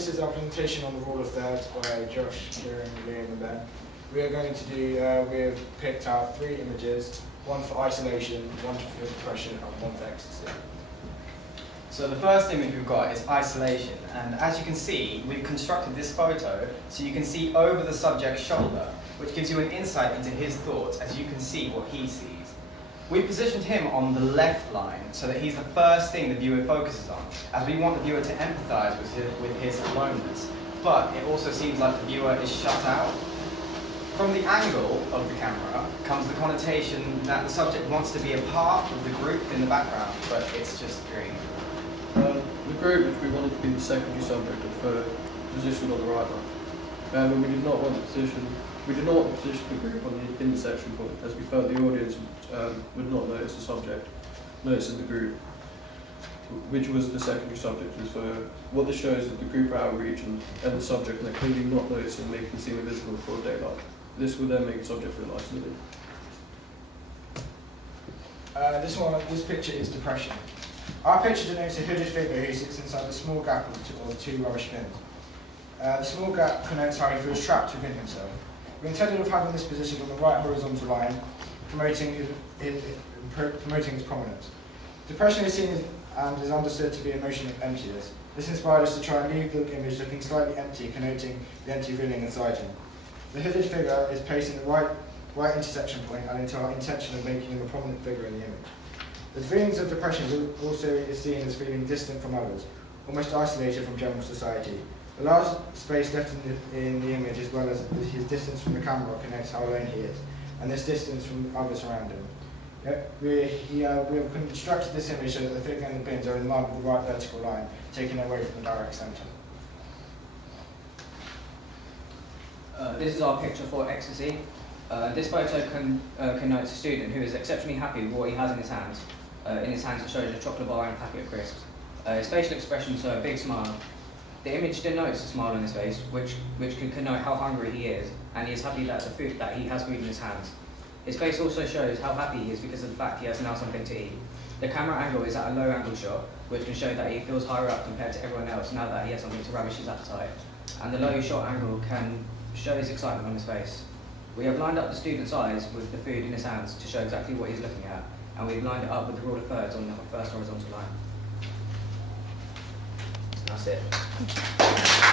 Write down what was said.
this is our presentation on the rule of thirds by Josh, Kiran, Liam and Ben. We are going to do, we've picked out 3 images, one for isolation, one for depression and one for ecstasy. So the first image we've got is isolation, and as you can see, we've constructed this photo so you can see over the subject's shoulder, which gives you an insight into his thoughts as you can see what he sees. We positioned him on the left line so that he's the first thing the viewer focuses on, as we want the viewer to empathise with his aloneness. But it also seems like the viewer is shut out. From the angle of the camera comes the connotation that the subject wants to be a part of the group in the background, but it's just green. The group which we wanted to be the secondary subject of positioned on the right line. And we did not want to position the group on the intersection point, as we felt the audience would not notice the subject, noticing the group, which was the secondary subject. Was for what this shows is the group are out of reach and the subject, and they're clearly not noticing, making the scene invisible before daylight. This would then make the subject feel isolated. This picture is depression. Our picture denotes a hooded figure who sits inside a small gap of 2 rubbish bins. The small gap connotes how he feels trapped within himself. We intended of having this positioned on the right horizontal line, promoting his prominence. Depression is seen and is understood to be an emotion of emptiness. This inspired us to try and leave the image looking slightly empty, connoting the empty feeling inside him. The hooded figure is placed in the right intersection point and into our intention of making him a prominent figure in the image. The feelings of depression is also seen as feeling distant from others, almost isolated from general society. The large space left in the image, as well as his distance from the camera, connects how alone he is, and this distance from others around him. We have constructed this image so that the figure and the bins are in line with the right vertical line, taking it away from the direct centre. This is our picture for ecstasy. This photo connotes a student who is exceptionally happy with what he has in his hands. In his hands it shows a chocolate bar and a packet of crisps. His facial expression shows a big smile. The image denotes a smile on his face, which can connote how hungry he is, and he is happy that he has food in his hands. His face also shows how happy he is because of the fact he has now something to eat. The camera angle is at a low angle shot, which can show that he feels higher up compared to everyone else now that he has something to ravish his appetite. And the low shot angle can show his excitement on his face. We have lined up the student's eyes with the food in his hands to show exactly what he's looking at, and we've lined it up with the rule of thirds on the first horizontal line. That's it.